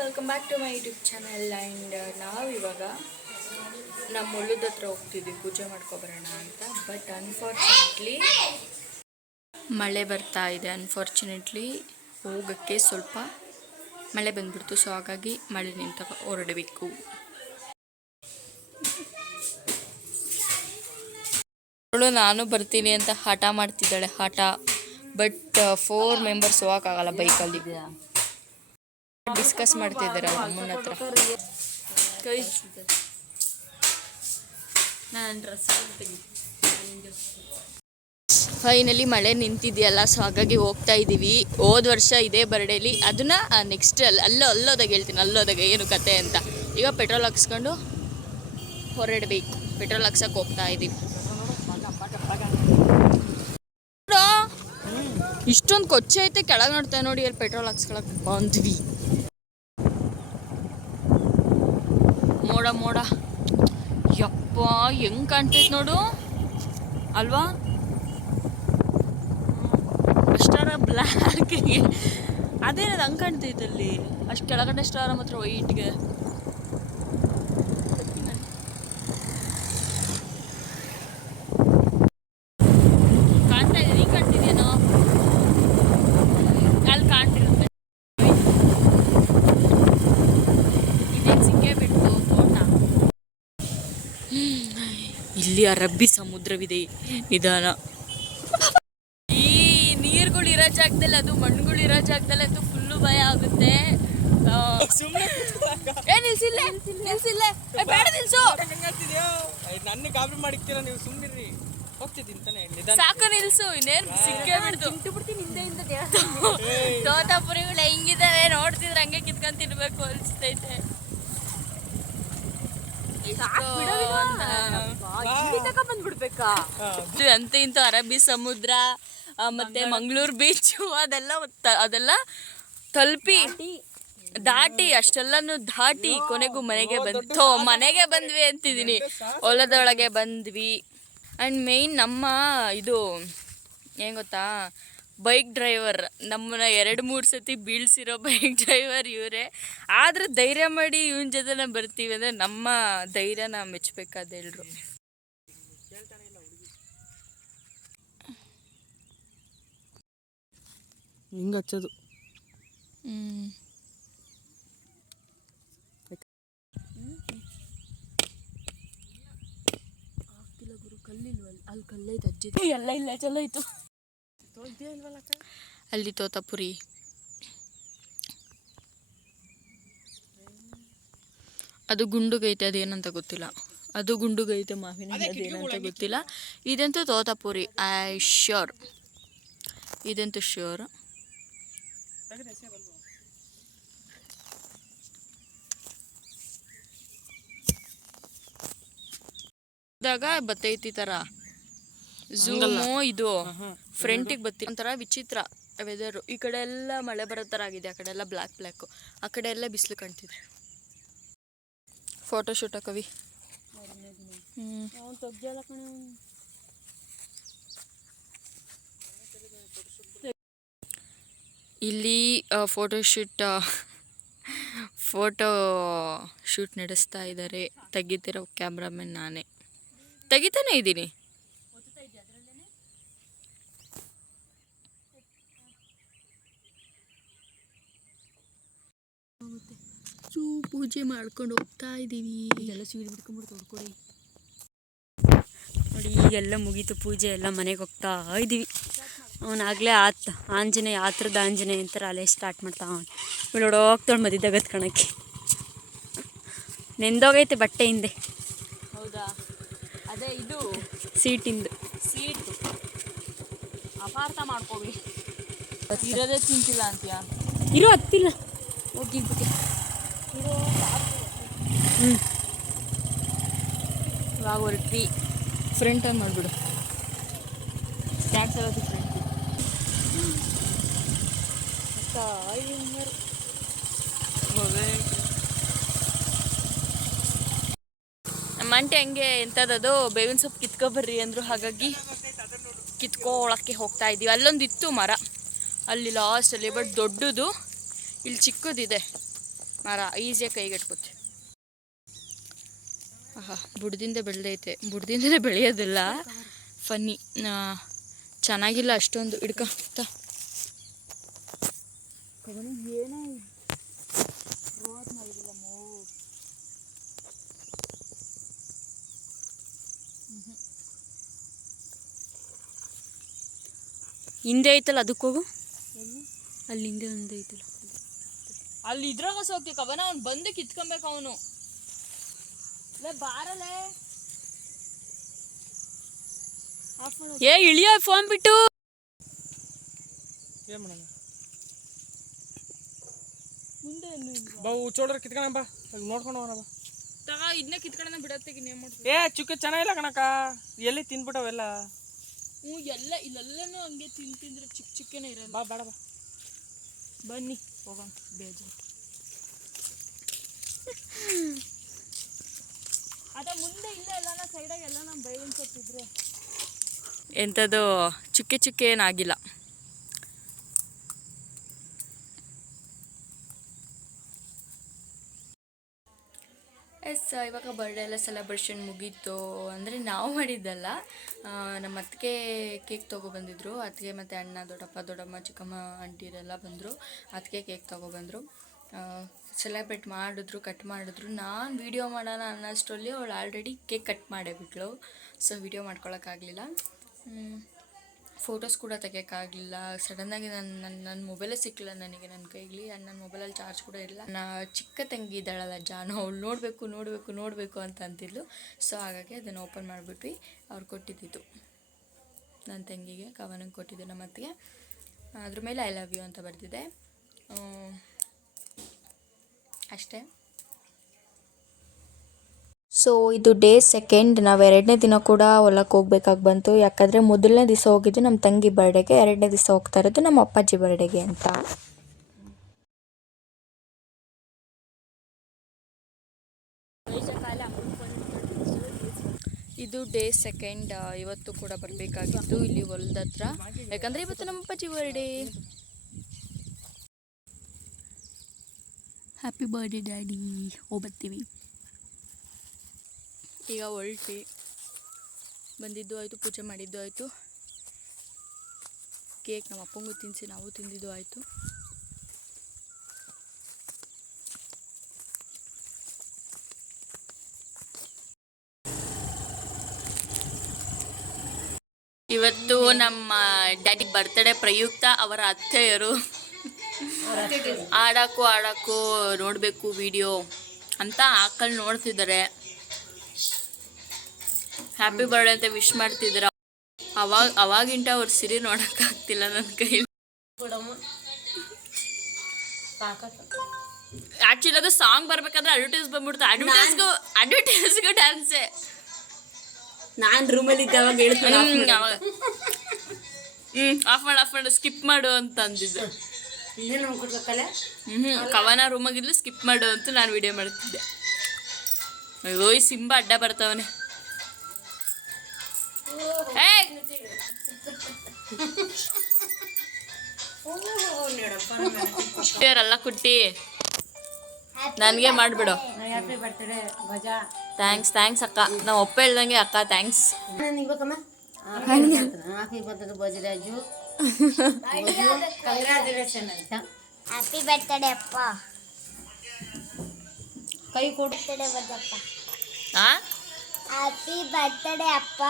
Welcome back to my YouTube channel. And ನಾವು ಇವಾಗ ನಮ್ಮ ಹೊಲದ ಹತ್ರ ಹೋಗ್ತಿದ್ವಿ ಪೂಜೆ ಮಾಡ್ಕೊಬರೋಣ ಅಂತ. ಬಟ್ ಅನ್ಫಾರ್ಚುನೇಟ್ಲಿ ಮಳೆ ಬರ್ತಾ ಇದೆ. ಅನ್ಫಾರ್ಚುನೇಟ್ಲಿ ಹೋಗೋಕ್ಕೆ ಸ್ವಲ್ಪ ಮಳೆ ಬಂದ್ಬಿಡ್ತು. ಸೊ ಹಾಗಾಗಿ ಮಳೆ ನಿಂತ ಹೊರಡಬೇಕು. ಅವಳು ನಾನು ಬರ್ತೀನಿ ಅಂತ ಹಠ ಮಾಡ್ತಿದ್ದಾಳೆ. ಹಠ. ಬಟ್ 4 ಮೆಂಬರ್ಸ್ ಹೋಗೋಕ್ಕಾಗಲ್ಲ ಬೈಕಲ್ಲಿ. ಡಿಸ್ಕಸ್ ಮಾಡ್ತಿದ್ದಾರೆ ಅಮ್ಮನ ಹತ್ರ. ಫೈನಲಿ ಮಳೆ ನಿಂತಿದೆಯಲ್ಲ, ಸೊ ಹಾಗಾಗಿ ಹೋಗ್ತಾ ಇದ್ದೀವಿ. ಹೋದ ವರ್ಷ ಇದೇ ಬರ್ಡೇಲಿ ಅದನ್ನ ನೆಕ್ಸ್ಟ್ ಅಲ್ಲೋದಾಗ ಹೇಳ್ತೀನಿ, ಅಲ್ಲೋದಾಗ ಏನು ಕತೆ ಅಂತ. ಈಗ ಪೆಟ್ರೋಲ್ ಹಾಕ್ಸ್ಕೊಂಡು ಹೊರಡಬೇಕು. ಪೆಟ್ರೋಲ್ ಹಾಕ್ಸಕ್ಕೆ ಹೋಗ್ತಾ ಇದ್ದೀವಿ. ಇಷ್ಟೊಂದು ಕೊಚ್ಚೆ ಐತೆ, ಕೆಳಗೆ ನೋಡ್ತಾ ನೋಡಿ. ಅಲ್ಲಿ ಪೆಟ್ರೋಲ್ ಹಾಕ್ಸ್ಕೊಳಕ್ಕೆ ಬಂದ್ವಿ. ಮೋಡ ಮೋಡ ಯಪ್ಪ ಹೆಂಗ್ ಕಾಣ್ತೈತೆ ನೋಡು ಅಲ್ವಾ. ಅಷ್ಟಾರ ಬ್ಲ್ಯಾಕ್ ಅದೇನದು ಹಂಗೆ ಕಾಣ್ತೈತೆ ಅಲ್ಲಿ. ಅಷ್ಟು ಕೆಳಗಡೆ ಸ್ಟಾರ ಮಾತ್ರ ವೈಟ್ಗೆ ಕಾಣ್ತಾ ಇದೆ. ನೀ ಕಾಣ್ತಿದ್ಯೇನೋ? ಅಲ್ಲಿ ಕಾಣ್ತಿರುತ್ತೆ. ಇದೇನು ಸಿಕ್ಕೇ ಬಿಟ್ಟು ತೋಟ. ಇಲ್ಲಿ ಅರಬ್ಬಿ ಸಮುದ್ರವಿದೆ. ನಿಧಾನ. ಈ ನೀರುಗಳು ಇರೋ ಜಾಗದಲ್ಲಿ, ಅದು ಮಣ್ಣುಗಳು ಇರೋ ಜಾಗದಲ್ಲಿ ಅಂತೂ ಫುಲ್ಲು ಭಯ ಆಗುತ್ತೆ. ನಿಲ್ಸಿಲ್ಲ ಬೇಡ ನಿಲ್ಸು. ನನ್ನ ಗಾಬರಿ ಮಾಡಿಕ್ತೀರ ನೀವು, ಸುಮ್ಮನಿರ್ರಿ. ಹೋಗ್ತಿದ್ದೀನಿ ತಾನೆ, ಸಾಕು ನಿಲ್ಸು. ಇನ್ನೇನು ಸಿಕ್ಕೇ ಬಿಡ್ತು. ತೋತಾಪುರಿಗಳು ಹೆಂಗಿದಾವೆ ನೋಡ್ತಿದ್ರೆ ಹಂಗೆ ಕಿತ್ಕೊಂಡ್ ತಿನ್ಬೇಕು ಅನ್ಸ್ತೈತೆ. ಅಂತ ಇಂತ ಅರಬ್ಬಿ ಸಮುದ್ರ ಮತ್ತೆ ಮಂಗಳೂರು ಬೀಚು ಅದೆಲ್ಲ ತಲುಪಿ ದಾಟಿ ಅಷ್ಟೆಲ್ಲಾನು ದಾಟಿ ಕೊನೆಗೂ ಮನೆಗೆ ಬಂದ್ವಿ ಅಂತಿದ್ದೀನಿ. ಹೊಲದೊಳಗೆ ಬಂದ್ವಿ. ಆ್ಯಂಡ್ ಮೇಯ್ನ್ ನಮ್ಮ ಇದು ಏನು ಗೊತ್ತಾ, ಬೈಕ್ ಡ್ರೈವರ್ ನಮ್ಮನ್ನ 2-3 ಸತಿ ಬೀಳ್ಸಿರೋ ಬೈಕ್ ಡ್ರೈವರ್ ಇವರೇ. ಆದ್ರೆ ಧೈರ್ಯ ಮಾಡಿ ಇವನ ಜೊತೆ ಬರ್ತೀವಿ ಅಂದರೆ ನಮ್ಮ ಧೈರ್ಯನ ಮೆಚ್ಚಬೇಕಾದ ಎಲ್ರು. ಹಿಂಗೆ ಹಚ್ಚೋದು. ಅಲ್ಲಿ ಕಲ್ಲೈತೆ ಅಜ್ಜಿ ಎಲ್ಲ ಇಲ್ಲ ಚಲೋ ಇತ್ತು. ಅಲ್ಲಿ ತೋತಾಪುರಿ. ಅದು ಗುಂಡುಗೈತೆ, ಅದೇನಂತ ಗೊತ್ತಿಲ್ಲ. ಅದು ಗುಂಡುಗೈತೆ, ಮಾವಿನ ಅದೇನಂತ ಗೊತ್ತಿಲ್ಲ. ಇದಂತೂ ತೋತಾಪುರಿ ಶ್ಯೂರ್. ಇದಂತೂ ಶ್ಯೂರ್. ಇದಾಗ ಬತ್ತೈತಿ ಥರ ಝೂಮು. ಇದು ಫ್ರಂಟಿಗೆ ಬತ್ತಿ ಒಂಥರ ವಿಚಿತ್ರ ವೆದರು. ಈ ಕಡೆ ಎಲ್ಲ ಮಳೆ ಬರೋ ಥರ ಆಗಿದೆ. ಆ ಕಡೆ ಎಲ್ಲ ಬ್ಲ್ಯಾಕು, ಆ ಕಡೆ ಎಲ್ಲ ಬಿಸಿಲು ಕಾಣ್ತಿದೆ. ಫೋಟೋಶೂಟ್ ಹಾಕವಿ. ಇಲ್ಲಿ ಫೋಟೋ ಶೂಟ್ ನಡೆಸ್ತಾ ಇದ್ದಾರೆ. ತೆಗಿತಿರೋ ಕ್ಯಾಮ್ರಾಮನ್ ನಾನೇ. ತೆಗಿತಾನೆ ಇದ್ದೀನಿ. ಪೂಜೆ ಮಾಡ್ಕೊಂಡು ಹೋಗ್ತಾ ಇದ್ದೀವಿ. ಎಲ್ಲ ಸ್ವೀಟ್ ಬಿಟ್ಕೊಂಡ್ಬಿಟ್ಟು ತೊಡ್ಕೊಡಿ ನೋಡಿ. ಈಗೆಲ್ಲ ಮುಗೀತು ಪೂಜೆ ಎಲ್ಲ. ಮನೆಗೆ ಹೋಗ್ತಾ ಇದ್ದೀವಿ. ಅವನಾಗಲೇ ಆಂಜನೇಯ ಆತ್ರದ ಆಂಜನೇಯ ಅಂತಾರೆ ಅಲ್ಲೇ ಸ್ಟಾರ್ಟ್ ಮಾಡ್ತಾ ಅವನು ಹೋಗ್ತಾಳೆ ಮದಿದಾಗ ಕಣಕ್ಕೆ. ನೆಂದೋಗೈತೆ ಬಟ್ಟೆ ಹಿಂದೆ. ಹೌದಾ? ಅದೇ ಇದು ಸೀಟು ಅಪಾರ್ಥ ಮಾಡ್ಕೋವಿ. ಇರೋದೇ ತಿಂತಿಲ್ಲ ಅಂತೀಯ? ಇರೋ ಹತ್ತಿಲ್ಲ ಹೋಗಿಬಿಟ್ಟು. ಇವಾಗ ಹೊರಟ್ವಿ. ಫ್ರಂಟ್ ಆನ್ ಮಾಡಿಬಿಡು. ಸ್ನ್ಯಾಕ್ಸ್ ಎಲ್ಲ ಫ್ರಂಟ್. ನಮ್ಮ ಆಂಟಿ ಹಂಗೆ ಎಂಥದ್ದು ಬೇವಿನ ಸೊಪ್ಪು ಕಿತ್ಕೊಬರ್ರಿ ಅಂದರು. ಹಾಗಾಗಿ ಕಿತ್ಕೊಳ್ಳೋಕ್ಕೆ ಹೋಗ್ತಾ ಇದ್ದೀವಿ. ಅಲ್ಲೊಂದು ಇತ್ತು ಮರ ಅಲ್ಲಿ ಲಾಸ್ಟಲ್ಲಿ, ಬಟ್ ದೊಡ್ಡದು. ಇಲ್ಲಿ ಚಿಕ್ಕದಿದೆ. ಮರ ಈಸಿಯಾಗಿ ಕೈಗೆಟ್ಕೋತಿ. ಆಹಾ, ಬುಡದಿಂದ ಬೆಳೆದೈತೆ. ಬುಡದಿಂದಲೇ ಬೆಳೆಯೋದಿಲ್ಲ, ಫನ್ನಿ. ಚೆನ್ನಾಗಿಲ್ಲ ಅಷ್ಟೊಂದು. ಹಿಡ್ಕ ಹಿಂದೆ ಐತಲ್ಲ, ಅದಕ್ಕೆ ಹೋಗು. ಅಲ್ಲಿ ಹಿಂದೆ ಒಂದು ಐತಲ್ಲ, ಅಲ್ಲಿ ಇದ್ರಾಗ ಹೋಗ್ತಿ ಕವನ. ಅವ್ನು ಬಂದು ಕಿತ್ಕೊಬೇಕು ಅವನು. ಬಾರಲೇ ಏ ಇಳಿಯೋ ಫೋನ್ ಬಿಟ್ಟು. ಏನು ಮಾಡೋಣ ಬಾ, ಚೋಡ್ರ ಕಿತ್ಕೊಳ ಬಾ, ನೋಡ್ಕೊಂಡು ಹೋಗೋಣ ಬಾ. ತಗ ಇದನ್ನ ಕಿತ್ಕೊಳ್ಳೋಣ ಬಿಡತ್ತೆ. ಇನ್ನೇನು ಮಾಡ್ತೀವಿ? ಏ ಚುಕ್ಕ ಚೆನ್ನಾಗಿಲ್ಲ ಕಣಕ್ಕ, ಎಲ್ಲಿ ತಿನ್ಬಿಟ್ಟವೆಲ್ಲ. ಎಲ್ಲ ಇಲ್ಲೆಲ್ಲನೂ ಹಂಗೆ ತಿಂತಿದ್ರೆ ಚಿಕ್ಕನೇ ಇರಲ್ಲ. ಬಾ ಬೇಡ ಬಾ, ಬನ್ನಿ ಹೋಗೋಣ. ಬೇಜಾರು ಅದ ಮುಂದೆ ಇಲ್ಲ ಎಲ್ಲ ಸೈಡಾಗ ಎಲ್ಲ ನಮ್ಮ ಬೈಲಿನ ಕೊಟ್ಟಿದ್ರೆ ಎಂಥದ್ದು ಚುಕ್ಕೆ ಏನಾಗಿಲ್ಲ. ಇವಾಗ ಬರ್ಡೇ ಎಲ್ಲ ಸೆಲೆಬ್ರೇಷನ್ ಮುಗೀತು. ಅಂದರೆ ನಾವು ಮಾಡಿದ್ದಲ್ಲ, ನಮ್ಮ ಅತ್ತಿಗೆ ಕೇಕ್ ತೊಗೊಬಂದಿದ್ರು. ಅತ್ತಿಗೆ ಮತ್ತು ಅಣ್ಣ, ದೊಡ್ಡಮ್ಮ, ಚಿಕ್ಕಮ್ಮ, ಆಂಟಿರೆಲ್ಲ ಬಂದರು. ಅತ್ತಿಗೆ ಕೇಕ್ ತೊಗೊಬಂದರು. ಸೆಲೆಬ್ರೇಟ್ ಮಾಡಿದ್ರು, ಕಟ್ ಮಾಡಿದ್ರು. ನಾನು ವೀಡಿಯೋ ಮಾಡೋಣ ಅನ್ನೋಷ್ಟರಲ್ಲಿ ಅವಳು ಆಲ್ರೆಡಿ ಕೇಕ್ ಕಟ್ ಮಾಡೇ ಬಿಟ್ಳು. ಸೊ ವೀಡಿಯೋ ಮಾಡ್ಕೊಳಕ್ಕಾಗಲಿಲ್ಲ. ಫೋಟೋಸ್ ಕೂಡ ತೆಗಿಯೋಕ್ಕಾಗಲಿಲ್ಲ. ಸಡನ್ನಾಗಿ ನನ್ನ ಮೊಬೈಲೇ ಸಿಕ್ಕಲಿಲ್ಲ ನನಗೆ ನನ್ನ ಕೈಲಿ. ಆ್ಯಂಡ್ ನನ್ನ ಮೊಬೈಲಲ್ಲಿ ಚಾರ್ಜ್ ಕೂಡ ಇರಲಿಲ್ಲ. ನನ್ನ ಚಿಕ್ಕ ತಂಗಿ ಇದ್ದಾಳಲ್ಲ ಜಾನು, ಅವಳು ನೋಡಬೇಕು ಅಂತ ಅಂತಿದ್ಲು. ಸೊ ಹಾಗಾಗಿ ಅದನ್ನು ಓಪನ್ ಮಾಡಿಬಿಟ್ವಿ. ಅವ್ರು ಕೊಟ್ಟಿದ್ದಿದ್ದು ನನ್ನ ತಂಗಿಗೆ, ಕವನಿಗೆ ಕೊಟ್ಟಿದ್ದು ನಮ್ಮ ಅತ್ತಿಗೆ. ಅದ್ರ ಮೇಲೆ ಐ ಲವ್ ಯು ಅಂತ ಬರೆದಿದೆ ಅಷ್ಟೇ. ಸೊ ಇದು ಡೇ 2. ನಾವು 2ನೇ ದಿನ ಕೂಡ ಹೊಲಕ್ಕೆ ಹೋಗ್ಬೇಕಾಗಿ ಬಂತು. ಯಾಕಂದರೆ ಮೊದಲನೇ ದಿವಸ ಹೋಗಿದ್ದು ನಮ್ಮ ತಂಗಿ ಬರ್ಡೇಗೆ, 2ನೇ ದಿವಸ ಹೋಗ್ತಾ ಇರೋದು ನಮ್ಮ ಅಪ್ಪಾಜಿ ಬರ್ಡೇಗೆ ಅಂತ. ಇದು ಡೇ 2. ಇವತ್ತು ಕೂಡ ಬರಬೇಕಾಗಿತ್ತು ಇಲ್ಲಿ ಹೊಲದ ಹತ್ರ, ಯಾಕಂದರೆ ಇವತ್ತು ನಮ್ಮ ಅಪ್ಪಾಜಿ ಬರ್ಡೇ. Happy birthday daddy. ಬರ್ತೀವಿ ಈಗ. ಹೊರಟ್ವಿ, ಬಂದಿದ್ದು ಆಯಿತು, ಪೂಜೆ ಮಾಡಿದ್ದು ಆಯಿತು, ಕೇಕ್ ನಮ್ಮ ಅಪ್ಪಂಗೂ ತಿನ್ನಿಸಿ ನಾವು ತಿಂದಿದ್ದು ಆಯಿತು. ಇವತ್ತು ನಮ್ಮ ಡ್ಯಾಡಿ ಬರ್ತ್ಡೇ ಪ್ರಯುಕ್ತ ಅವರ ಅತ್ತೆಯರು ಆಡಕ್ಕೂ ನೋಡಬೇಕು ವಿಡಿಯೋ ಅಂತ ಆಕಳು ನೋಡ್ತಿದ್ದಾರೆ. ಹ್ಯಾಪಿ ಬರ್ಡೇ ಅಂತ ವಿಶ್ ಮಾಡ್ತಿದ್ರ. ಅವಾಗಿಂಟ ಅವ್ರ ಸಿರಿ ನೋಡೋಕ್ಕಾಗ್ತಿಲ್ಲ ನನ್ನ ಕೈಲಿ. ಆ್ಯಕ್ಚುಲಿ ಅದು ಸಾಂಗ್ ಬರ್ಬೇಕಾದ್ರೆ ಅಡ್ವರ್ಟೈಸ್ ಬಂದ್ಬಿಡ್ತು. ಅಡ್ವರ್ಟೈಸ್ಗೂ ಡ್ಯಾನ್ಸೇ. ನಾನು ರೂಮಲ್ಲಿ ಇದ್ದಾವಾಗ ಹೇಳ್ತೀನಿ ಆಫ್ ಮಾಡು ಸ್ಕಿಪ್ ಮಾಡು ಅಂತ ಅಂದಿದ್ದು. ಕವನ ರೂಮಾಗಿದ್ಲು, ಸ್ಕಿಪ್ ಮಾಡು ಅಂತ ನಾನು ವಿಡಿಯೋ ಮಾಡ್ತಿದ್ದೆ. ಅಯ್ಯೋ ಈ ಸಿಂಬಾ ಅಡ್ಡ ಬರ್ತಾವನೆ. ಅಲ್ಲ ಕುಟ್ಟಿ, ನನಗೆ ಮಾಡಿಬಿಡು. ಥ್ಯಾಂಕ್ಸ್ ಅಕ್ಕ. ನಾವು ಒಪ್ಪ ಹೇಳ್ದಂಗೆ ಅಕ್ಕ ಥ್ಯಾಂಕ್ಸ್. ಹ್ಯಾಪಿ ಬರ್ತ್ಡೇ ಅಪ್ಪ. ಕೈ ಕೊಡು. ಹ್ಯಾಪಿ ಬರ್ತ್ಡೇ ಅಪ್ಪ.